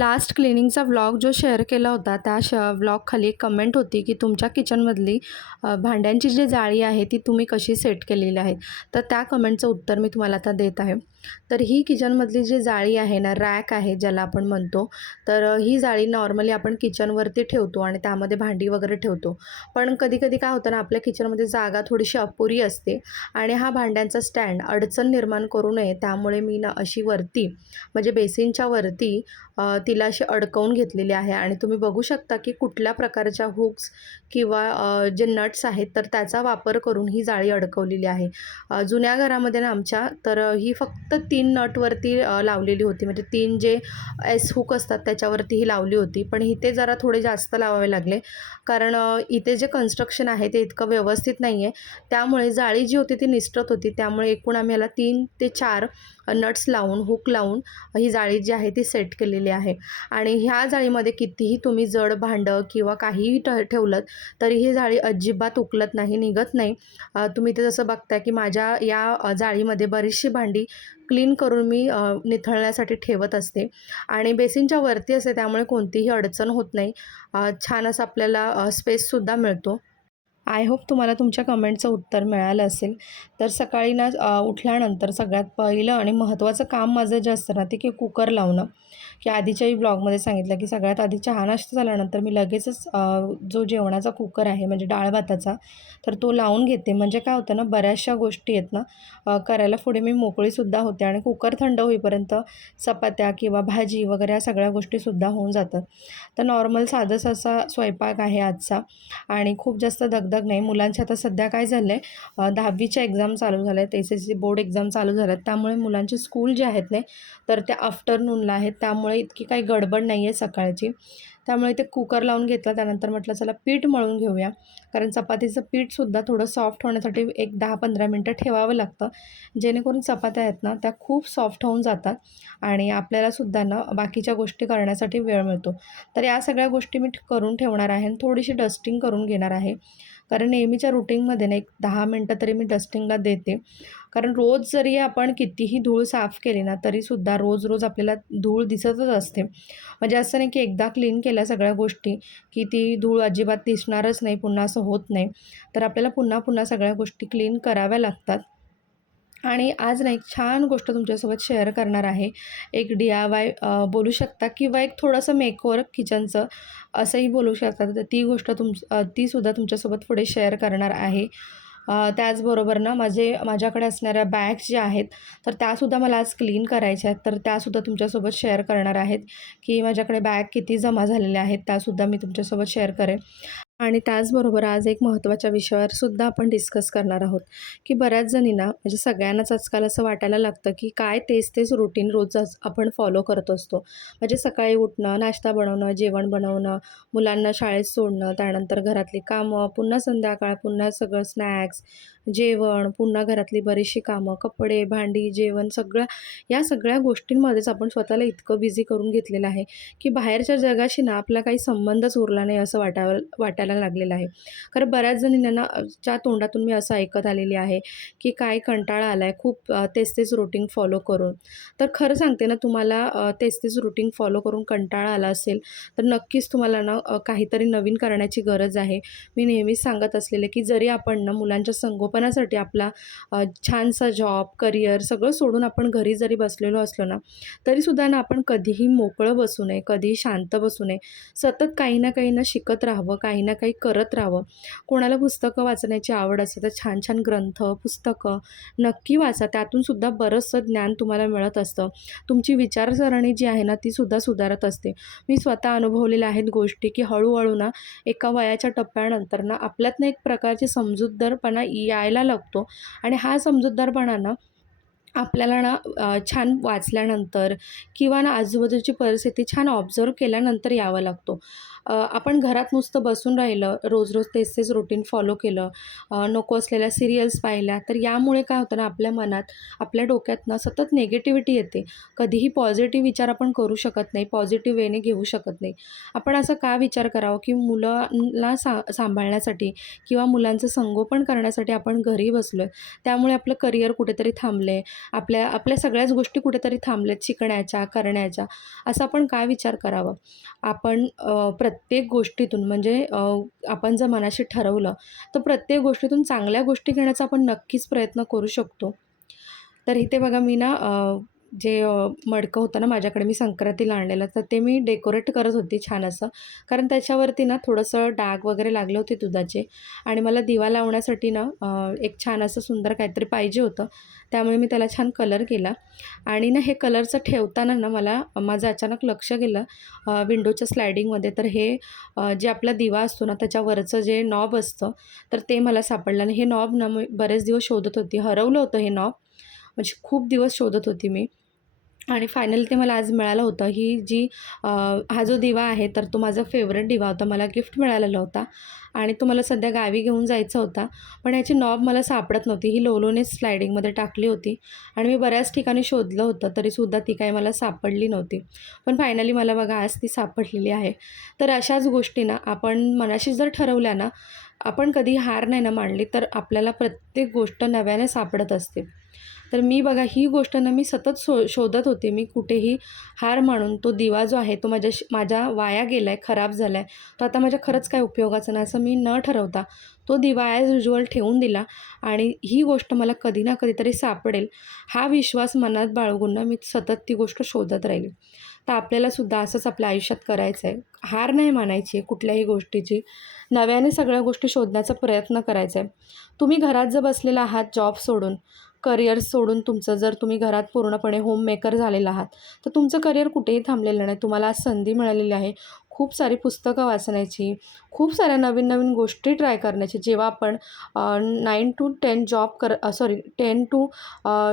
Last क्लिनिंगचा vlog जो share केला होता त्या व्लॉगखाली एक कमेंट होती की तुमच्या किचनमधली भांड्यांची जी जाळी आहे ती तुम्ही कशी सेट केलेली आहे. तर त्या कमेंटचं उत्तर मी तुम्हाला आता देत आहे. तर ही किचनमधली जी जाळी आहे ना, रॅक आहे ज्याला आपण म्हणतो, तर ही जाळी नॉर्मली आपण किचनवरती ठेवतो आणि त्यामध्ये भांडी वगैरे ठेवतो. पण कधी-कधी काय होतं ना, आपल्या किचनमध्ये जागा थोडीशी अपुरी असते आणि हा भांड्यांचा स्टँड अडचण निर्माण करू नये त्यामुळे मी ना अशी वरती म्हणजे बेसिनच्या वरती तिला अशी अडकवून घेतलेली आहे आणि तुम्ही बघू शकता की कुठल्या प्रकारच्या हुक्स किंवा जे नट्स आहेत तर त्याचा वापर करून ही जाळी अडकवलेली आहे. जुन्या घरामध्ये ना आमच्या तर ही फक्त 3 नटवरती लावलेली होती, म्हणजे 3 जे एस हुक असतात त्याच्यावरती ही लावली होती. पण इथे जरा थोडे जास्त लावावे लागले कारण इथे जे कन्स्ट्रक्शन आहे ते इतकं व्यवस्थित नाही आहे. त्यामुळे जाळी जी होती ती निसटत होती. त्यामुळे एकूण आम्ही याला 3 ते 4 नट्स लावून, हुक लावून ही जाळी जी आहे ती सेट केलेली आहे. आणि ह्या जाळीमध्ये कितीही तुम्ही जड भांडं किंवा काहीही ठेवलंत तरी ही जाळी अजिबात उकलत नाही, निघत नाही. तुम्ही ते जसं बघताय की माझ्या या जाळीमध्ये बरीचशी भांडी क्लीन करून मी निथळण्यासाठी ठेवत असते आणि बेसिनच्या वरती असते त्यामुळे कोणतीही अडचण होत नाही. छान असं आपल्याला स्पेससुद्धा मिळतो. आय होप तुम्हाला तुमच्या कमेंटचं उत्तर मिळालं असेल. तर सकाळी ना उठल्यानंतर सगळ्यात पहिलं आणि महत्त्वाचं काम माझं जे असतं ना ते की कुकर लावणं. की आधीच्याही ब्लॉगमध्ये सांगितलं की सगळ्यात आधी चहा नाश्ता झाल्यानंतर मी लगेचच जो जेवणाचा कुकर आहे म्हणजे डाळ भाताचा तर तो लावून घेते. म्हणजे काय होतं ना, बऱ्याचशा गोष्टी आहेत ना करायला पुढे मी मोकळीसुद्धा होते आणि कुकर थंड होईपर्यंत चपात्या किंवा भाजी वगैरे या सगळ्या गोष्टीसुद्धा होऊन जातात. तर नॉर्मल साधंसा असा स्वयंपाक आहे आजचा आणि खूप जास्त दगदग नाही. मुलांची आता सध्या काय झालं आहे, 10वीच्या एक्झाम चालू झाल्या आहेत, SSC बोर्ड एक्झाम चालू झाल्या आहेत. त्यामुळे मुलांची स्कूल जे आहेत नाही तर त्या आफ्टरनूनला आहेत. त्यामुळे इतकी काही गडबड नाही आहे सकाळची. त्यामुळे ते कुकर लावून घेतला. त्यानंतर म्हटलं चला पीठ मळून घेऊया, कारण चपातीचं पीठसुद्धा थोडं सॉफ्ट होण्यासाठी एक 10-15 मिनटं ठेवावं लागतं, जेणेकरून चपात्या आहेत ना त्या खूप सॉफ्ट होऊन जातात आणि आपल्यालासुद्धा ना बाकीच्या गोष्टी करण्यासाठी वेळ मिळतो. तर या सगळ्या गोष्टी मी करून ठेवणार आहे आणि थोडीशी डस्टिंग करून घेणार आहे. कारण नेहमीच्या रुटीनमध्ये ना एक 10 मिनटं तरी मी डस्टिंगला देते. कारण रोज जरी आपण कितीही धूळ साफ केली ना तरीसुद्धा रोज आपल्याला धूळ दिसतच असते. म्हणजे असं नाही की एकदा क्लीन केल्या सगळ्या गोष्टी की ती धूळ अजिबात दिसणारच नाही, पुन्हा असं होत नाही. तर आपल्याला पुन्हा सगळ्या गोष्टी क्लीन कराव्या लागतात. आणि आज ना एक छान गोष्ट तुमच्यासोबत शेअर करणार आहे. एक DIY बोलू शकता किंवा एक थोडंसं मेकओव्हर किचनचं असंही बोलू शकता. तर ती गोष्ट तीसुद्धा तुमच्यासोबत पुढे शेअर करणार आहे. त्याचबरोबर ना माझ्याकडे असणाऱ्या बॅग्स ज्या आहेत तर त्यासुद्धा मला आज क्लीन करायच्या आहेत. तर त्यासुद्धा तुमच्यासोबत शेअर करणार आहेत की माझ्याकडे बॅग किती जमा झालेल्या आहेत त्यासुद्धा मी तुमच्यासोबत शेअर करेन. आणि त्याचबरोबर आज एक महत्त्वाच्या विषयावर सुद्धा आपण डिस्कस करणार आहोत की बऱ्याच जणींना म्हणजे सगळ्यांनाच आजकाल असं वाटायला लागतं की काय तेच रुटीन रोजच आपण फॉलो करत असतो. म्हणजे सकाळी उठणं, नाश्ता बनवणं, जेवण बनवणं, मुलांना शाळेत सोडणं, त्यानंतर घरातली कामं, पुन्हा संध्याकाळ, पुन्हा सगळं स्नॅक्स, जेवण, पुन्हा घरातली बरीचशी कामं, कपडे, भांडी, जेवण या सगळ्या गोष्टींमध्येच आपण स्वतःला इतकं बिझी करून घेतलेलं आहे की बाहेरच्या जगाशी ना आपला काही संबंधच उरला नाही असं वाटायला लागलेलं आहे. कारण बऱ्याच जणींना ना च्या तोंडातून मी असं ऐकत आलेली आहे की काय कंटाळा आला आहे खूप तेच रुटीन फॉलो करून. तर खरं सांगते ना, तुम्हाला तेच रुटीन फॉलो करून कंटाळा आला असेल तर नक्कीच तुम्हाला ना काहीतरी नवीन करण्याची गरज आहे. मी नेहमीच सांगत असलेले की जरी आपण ना मुलांच्या संगोपनासाठी आपला छानसा जॉब, करिअर सगळं सोडून आपण घरी जरी बसलेलो असलो ना तरीसुद्धा ना आपण कधीही मोकळं बसू नये, कधीही शांत बसू नये. सतत काही ना शिकत राहावं, काही ना काही करत राहावं. कोणाला पुस्तकं वाचण्याची आवड असेल तर छान ग्रंथ, पुस्तकं नक्की वाचा. त्यातूनसुद्धा बरंचसं ज्ञान तुम्हाला मिळत असतं. तुमची विचारसरणी जी आहे ना तीसुद्धा सुधारत असते. मी स्वतः अनुभवलेल्या आहेत गोष्टी की हळूहळू ना एका वयाच्या टप्प्यानंतर ना आपल्यातनं एक प्रकारची समजूतदारपणा यायला लागतो आणि हा समजूतदारपणा ना आपल्याला ना छान वाचल्यानंतर किंवा ना आजूबाजूची परिस्थिती छान ऑब्झर्व केल्यानंतर यावा लागतो. आपण घरात नुसतं बसून राहिलं, रोज-रोज तेच-तेच रुटीन फॉलो केलं, नको असलेल्या सीरियल्स पाहिल्या, तर यामुळे काय होतं ना, आपल्या मनात, आपल्या डोक्यात ना सतत निगेटिव्हिटी येते. कधीही पॉझिटिव्ह विचार आपण करू शकत नाही, पॉझिटिव्ह वेने घेऊ शकत नाही. आपण असं का विचार करावं, की मुलांना सांभाळण्यासाठी किंवा मुलांचं संगोपन करण्यासाठी आपण घरी बसलोय. त्यामुळे आपलं करिअर कुठेतरी थांबलंय. आपल्या आपल्या सगळ्याच गोष्टी कुठेतरी थांबल्यात शिकण्याच्या, करण्याच्या. असा आपण काय विचार करावा? आपण प्रत्येक गोष्टीतून म्हणजे आपण जर मनाशी ठरवलं, तर प्रत्येक गोष्टीतून चांगल्या गोष्टी घेण्याचा आपण नक्कीच प्रयत्न करू शकतो. तर इथे बघा मी ना जे मडकं होतं ना माझ्याकडे मी संक्रांतीला आणलेलं, तर ते मी डेकोरेट करत होती छान असं. कारण त्याच्यावरती ना थोडंसं डाग वगैरे लागले होते दुधाचे आणि मला दिवा लावण्यासाठी ना एक छान असं सुंदर काहीतरी पाहिजे होतं. त्यामुळे मी त्याला छान कलर केला आणि ना हे कलरचं ठेवताना ना मला माझं अचानक लक्ष गेलं विंडोच्या स्लायडिंगमध्ये. तर हे जे आपला दिवा असतो ना त्याच्यावरचं जे नॉब असतं, तर ते मला सापडलं आणि हे नॉब ना मी बरेच दिवस शोधत होती. हरवलं होतं हे नॉब. म्हणजे खूप दिवस शोधत होती मी आणि फायनली ते मला आज मिळालं होतं. ही जी हा जो दिवा आहे तर तो माझा फेवरेट दिवा होता. मला गिफ्ट मिळालेला होता आणि तो मला सध्या गावी घेऊन जायचा होता. पण याची नॉब मला सापडत नव्हती. ही लोलोनेच स्लायडिंगमध्ये टाकली होती आणि मी बऱ्याच ठिकाणी शोधलं होतं, तरीसुद्धा ती काही मला सापडली नव्हती. पण फायनली मला बघा आज ती सापडलेली आहे. तर अशाच गोष्टी ना आपण मनाशी जर ठरवल्या ना, आपण कधी हार नाही ना मानली, तर आपल्याला प्रत्येक गोष्ट नव्याने सापडत असते. तर मी बघा ही गोष्ट ना मी सतत शोधत होते. मी कुठेही हार मानून तो दिवा जो आहे तो माझ्या वाया गेला आहे, खराब झाला आहे. तो आता माझ्या खरंच काही उपयोगाचा नाही असं मी न ठरवता तो दिवा ॲज युजुअल ठेवून दिला आणि ही गोष्ट मला कधी ना कधीतरी सापडेल हा विश्वास मनात बाळगून ना मी सतत ती गोष्ट शोधत राहिली. तर आपल्यालासुद्धा असंच आपल्या आयुष्यात करायचं आहे. हार नाही मानायची आहे कुठल्याही गोष्टीची. नव्याने सगळ्या गोष्टी शोधण्याचा प्रयत्न करायचा आहे. तुम्ही घरात जर बसलेला आहात जॉब सोडून, करिअर सोडून तुमचं जर तुम्ही घरात पूर्णपणे होममेकर झालेला आहात, तर तुमचं करिअर कुठेही थांबलेलं नाही. तुम्हाला आज संधी मिळालेली आहे. खूप सारी पुस्तकं वाचण्याची, खूप साऱ्या नवीन-नवीन गोष्टी ट्राय करण्याची. जेव्हा आपण 9 to 10 10 to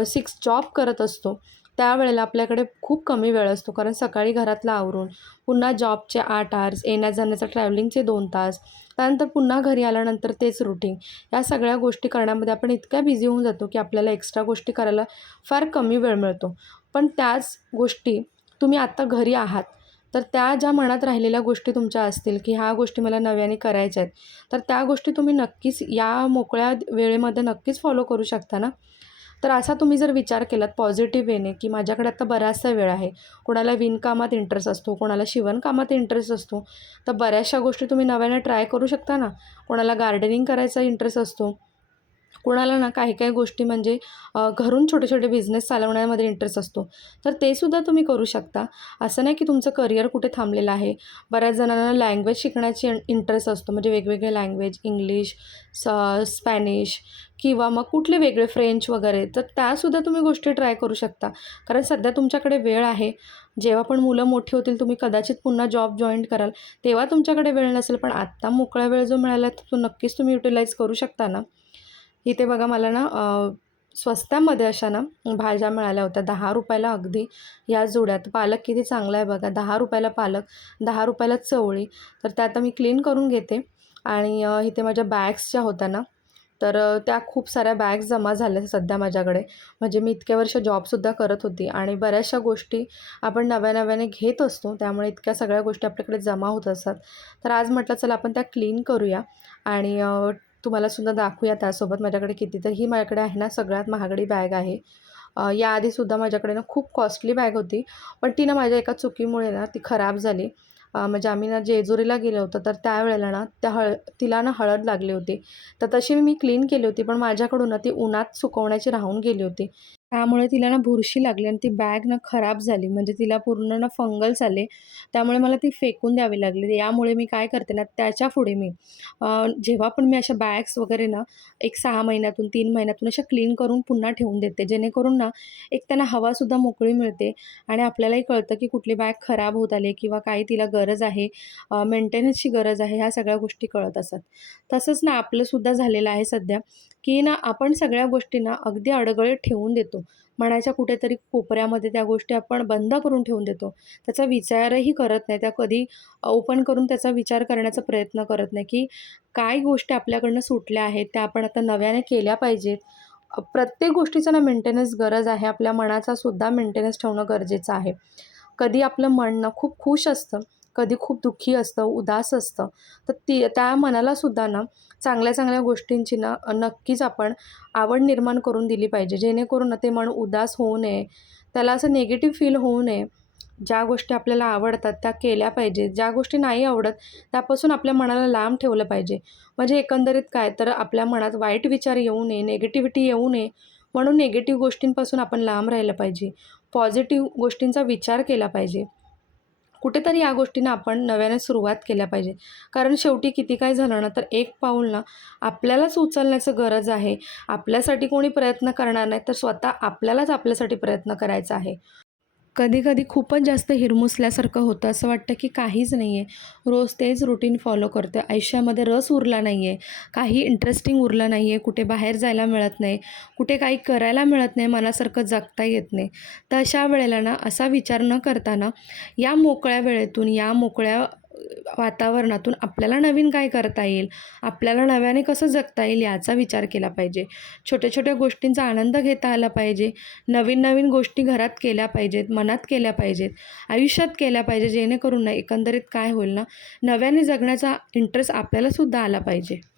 6 जॉब करत असतो, त्यावेळेला आपल्याकडे खूप कमी वेळ असतो. कारण सकाळी घरातलं आवरून, पुन्हा जॉबचे 8 आवर्स, येण्या-जाण्याचा ट्रॅव्हलिंगचे 2 तास, त्यानंतर पुन्हा घरी आल्यानंतर तेच रुटीन. या सगळ्या गोष्टी करण्यामध्ये आपण इतक्या बिझी होऊन जातो, की आपल्याला एक्स्ट्रा गोष्टी करायला फार कमी वेळ मिळतो. पण त्याच गोष्टी तुम्ही आत्ता घरी आहात, तर त्या ज्या मनात राहिलेल्या गोष्टी तुमच्या असतील, की ह्या गोष्टी मला नव्याने करायच्या आहेत, तर त्या गोष्टी तुम्ही नक्कीच या मोकळ्या वेळेमध्ये नक्कीच फॉलो करू शकता ना. तर असा तुम्ही जर विचार केलात पॉझिटिव्ह वेने, की माझ्याकडे आता बराचसा वेळ आहे. कोणाला विणकामात इंटरेस्ट असतो, कोणाला शिवणकामात इंटरेस्ट असतो, तर बऱ्याचशा गोष्टी तुम्ही नव्याने ट्राय करू शकता ना. कोणाला गार्डनिंग करायचा इंटरेस्ट असतो, कोणाला ना काही-काही गोष्टी म्हणजे घरून छोटे-छोटे बिझनेस चालवण्यामध्ये इंटरेस्ट असतो. तर ते सुद्धा तुम्ही करू शकता. असं नाही की तुमचं करिअर कुठे थांबलेलं आहे. बऱ्याच जणांना लँग्वेज शिकण्याची इंटरेस्ट असतो. म्हणजे वेगवेगळे लँग्वेज इंग्लिश, स्पॅनिश किंवा मग कुठले वेगळे फ्रेंच वगैरे. तर त्यासुद्धा तुम्ही गोष्टी ट्राय करू शकता. कारण सध्या तुमच्याकडे वेळ आहे. जेव्हा पण मुलं मोठी होतील तुम्ही कदाचित पुन्हा जॉब जॉइन कराल, तेव्हा तुमच्याकडे वेळ नसेल. पण आत्ता मोकळा वेळ जो मिळाला आहे तो नक्कीच तुम्ही युटिलाइज करू शकता ना. इथे बघा मला ना स्वस्तामध्ये अशा ना भाज्या मिळाल्या होत्या ₹10 अगदी या जुड्यात. पालक किती चांगला आहे बघा. ₹10 पालक, ₹10 चवळी. तर त्या आता मी क्लीन करून घेते आणि इथे माझ्या बॅग्स ज्या होत्या ना, तर त्या खूप साऱ्या बॅग्स जमा झाल्या सध्या माझ्याकडे. म्हणजे मी इतक्या वर्ष जॉबसुद्धा करत होती आणि बऱ्याचशा गोष्टी आपण नव्या-नव्याने घेत असतो. त्यामुळे इतक्या सगळ्या गोष्टी आपल्याकडे जमा होत असतात. तर आज म्हटलं चला आपण त्या क्लीन करूया आणि तुम्हालासुद्धा दाखवूया त्यासोबत माझ्याकडे किती. तर ही माझ्याकडे आहे ना सगळ्यात महागडी बॅग आहे. याआधीसुद्धा माझ्याकडे ना खूप कॉस्टली बॅग होती. पण ती ना माझ्या एका चुकीमुळे ना ती खराब झाली. म्हणजे आम्ही ना जेजुरीला गेलो होतो, तर त्यावेळेला ना तिला ना हळद लागली होती. तर तशी मी क्लीन केली होती, पण माझ्याकडून ना ती उन्हात सुकवण्याची राहून गेली होती. त्यामुळे तिला ना बुरशी लागली आणि ती बॅग ना खराब झाली. म्हणजे तिला पूर्ण ना फंगल्स आले. त्यामुळे मला ती फेकून द्यावी लागली. यामुळे मी काय करते ना, त्याच्यापुढे मी जेव्हा पण मी अशा बॅग्स वगैरे ना, एक 6 महिन्यातून, 3 महिन्यातून अशा क्लीन करून पुन्हा ठेवून देते. जेणेकरून ना, एक त्यांना हवासुद्धा मोकळी मिळते आणि आपल्यालाही कळतं, की कुठली बॅग खराब होत आली किंवा काही तिला गरज आहे, मेंटेनन्सची गरज आहे, ह्या सगळ्या गोष्टी कळत असतात. तसंच ना, आपलंसुद्धा झालेलं आहे सध्या, की ना, आपण सगळ्या गोष्टी ना, अगदी अडगळीत ठेवून देतो. देतो. मनाच्या कुठेतरी कोपऱ्यामध्ये त्या गोष्टी आपण बंद करून ठेवून देतो. त्याचा विचारही करत नाही. त्या कधी ओपन करून त्याचा विचार करण्याचा प्रयत्न करत नाही, की काय गोष्टी आपल्याकडनं सुटल्या आहेत, त्या आपण आता नव्याने केल्या पाहिजेत. प्रत्येक गोष्टीचा ना मेंटेनन्स गरज आहे. आपल्या मनाचा सुद्धा मेंटेनन्स ठेवणं गरजेचं आहे. कधी आपलं मन ना खूप खुश असतं, कधी खूप दुःखी असतं, उदास असतं. तर त्या मनालासुद्धा ना चांगल्या-चांगल्या गोष्टींची ना नक्कीच आपण आवड निर्माण करून दिली पाहिजे. जेणेकरून ना ते मन उदास होऊ नये, त्याला असं निगेटिव्ह फील होऊ नये. ज्या गोष्टी आपल्याला आवडतात त्या केल्या पाहिजेत. ज्या गोष्टी नाही आवडत त्यापासून आपल्या मनाला लांब ठेवलं पाहिजे. म्हणजे एकंदरीत काय तर आपल्या मनात वाईट विचार येऊ नये, निगेटिव्हिटी येऊ नये म्हणून निगेटिव्ह गोष्टींपासून आपण लांब राहिलं पाहिजे. पॉझिटिव्ह गोष्टींचा विचार केला पाहिजे. कुठेतरी या गोष्टींना आपण नव्याने सुरुवात केल्या पाहिजे. कारण शेवटी किती काय झालं ना, तर एक पाऊल ना आपल्यालाच उचलण्याचं गरज आहे. आपल्यासाठी कोणी प्रयत्न करणार नाही, तर स्वतः आपल्यालाच आपल्यासाठी प्रयत्न करायचा आहे. कधी-कधी खूपच जास्त हिरमुसल्यासारखं होतं. असं वाटतं की काहीच नाही आहे. रोज तेच रुटीन फॉलो करते. आयुष्यामध्ये रस उरला नाही आहे. काही इंटरेस्टिंग उरलं नाही आहे. कुठे बाहेर जायला मिळत नाही. कुठे काही करायला मिळत नाही. मनासारखं जगता येत नाही. तर अशा वेळेला ना असा विचार न करता या मोकळ्या वेळेतून, या मोकळ्या वातावरणातून आपल्याला नवीन काय करता येईल, आपल्याला नव्याने कसं जगता येईल याचा विचार केला पाहिजे. छोट्या-छोट्या गोष्टींचा आनंद घेता आला पाहिजे. नवीन-नवीन गोष्टी घरात केल्या पाहिजेत, मनात केल्या पाहिजेत, आयुष्यात केल्या पाहिजे. जेणेकरून ना एकंदरीत काय होईल ना, नव्याने जगण्याचा इंटरेस्ट आपल्यालासुद्धा आला पाहिजे.